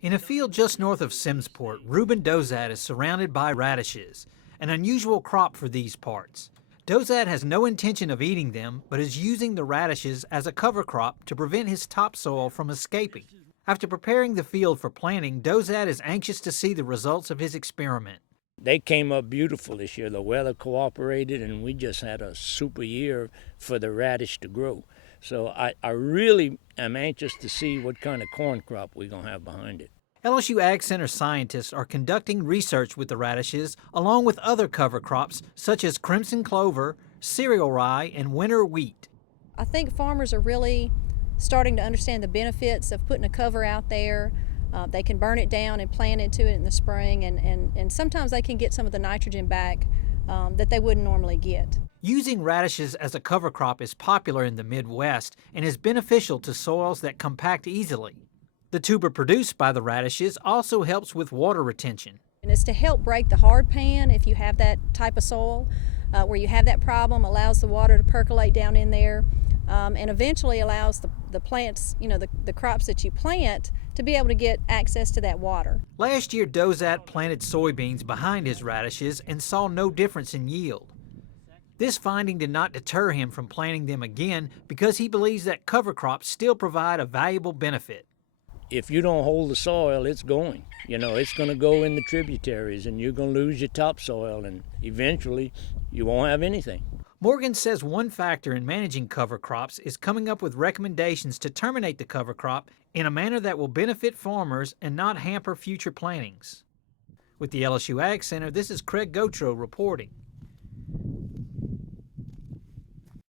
In a field just north of Simsport, Reuben Dozat is surrounded by radishes, an unusual crop for these parts. Dozat has no intention of eating them, but is using the radishes as a cover crop to prevent his topsoil from escaping. After preparing the field for planting, Dozat is anxious to see the results of his experiment. They came up beautiful this year. The weather cooperated, and we just had a super year for the radish to grow. So I really am anxious to see what kind of corn crop we're going to have behind it. LSU AgCenter scientists are conducting research with the radishes along with other cover crops such as crimson clover, cereal rye, and winter wheat. I think farmers are really starting to understand the benefits of putting a cover out there. They can burn it down and plant into it in the spring, and sometimes they can get some of the nitrogen back that they wouldn't normally get. Using radishes as a cover crop is popular in the Midwest and is beneficial to soils that compact easily. The tuber produced by the radishes also helps with water retention. And it's to help break the hard pan if you have that type of soil where you have that problem, allows the water to percolate down in there, and eventually allows the plants, the crops that you plant, to be able to get access to that water. Last year, Dozat planted soybeans behind his radishes and saw no difference in yield. This finding did not deter him from planting them again because he believes that cover crops still provide a valuable benefit. If you don't hold the soil, it's going. It's going to go in the tributaries, and you're going to lose your topsoil, and eventually you won't have anything. Morgan says one factor in managing cover crops is coming up with recommendations to terminate the cover crop in a manner that will benefit farmers and not hamper future plantings. With the LSU AgCenter, this is Craig Gautreaux reporting.